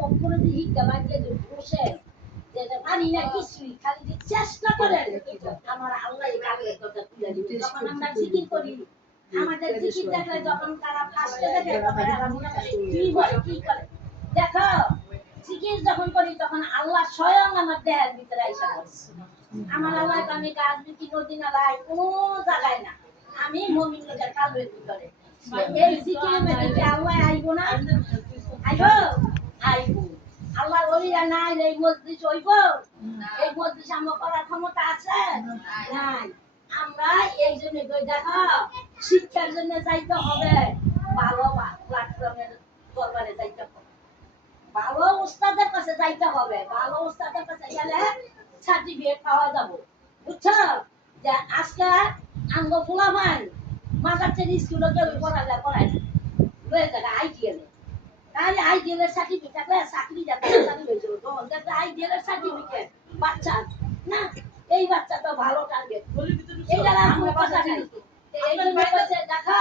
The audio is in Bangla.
অক্ষরে দিয়ে হিক্কা বাজিয়ে বসে যেটা পানি না কিছুই খালি যে চেষ্টা করেন আমার আল্লাহ এই কালের কথা তুলে দিবে যখন আমরা জিকির করি আমাদের জিকির দেখলে যখন তারা ফাঁসতে দেখে তখন তারা মনে করে কি বলে কি করে দেখো জিকির যখন করি তখন আল্লাহ স্বয়ং আমার দেহের ভিতরে আইসা করছে আমার আল্লাহ আমি কাজ বিক্রি করতে না লাই কোনো জায়গায় না আমি মুমিন লোকের কালবের ভিতরে এই জিকিরের মধ্যে আল্লাহ আইবো না আইবো আইবো আল্লাহর ওলিরা নাই এই মজলিস হইব এই মজলিস আমরা করার ক্ষমতা আছে নাই আমরা এই জন্য কই দেখো শিক্ষার জন্য যাইতে হবে ভালো প্ল্যাটফর্মের দরবারে যাইতে হবে ভালো উস্তাদের কাছে যাইতে হবে ভালো উস্তাদের কাছে গেলে সার্টিফিকেট পাওয়া যাবে বুঝছো যে আজকে আঙ্গ ফুলামান মাজার থেকে স্কুলে কেউ পড়ালে পড়ায় না লয়ে যাবে আইটিএল তাহলে আইডিএল এর সার্টিফিকেট থাকলে চাকরি যাতে চাকরি হয়েছিল তখন দেখতে আইডিএল এর সার্টিফিকেট বাচ্চা না এই বাচ্চা তো ভালো টার্গেট এইটা আমার কথা নাই এই জন্য দেখা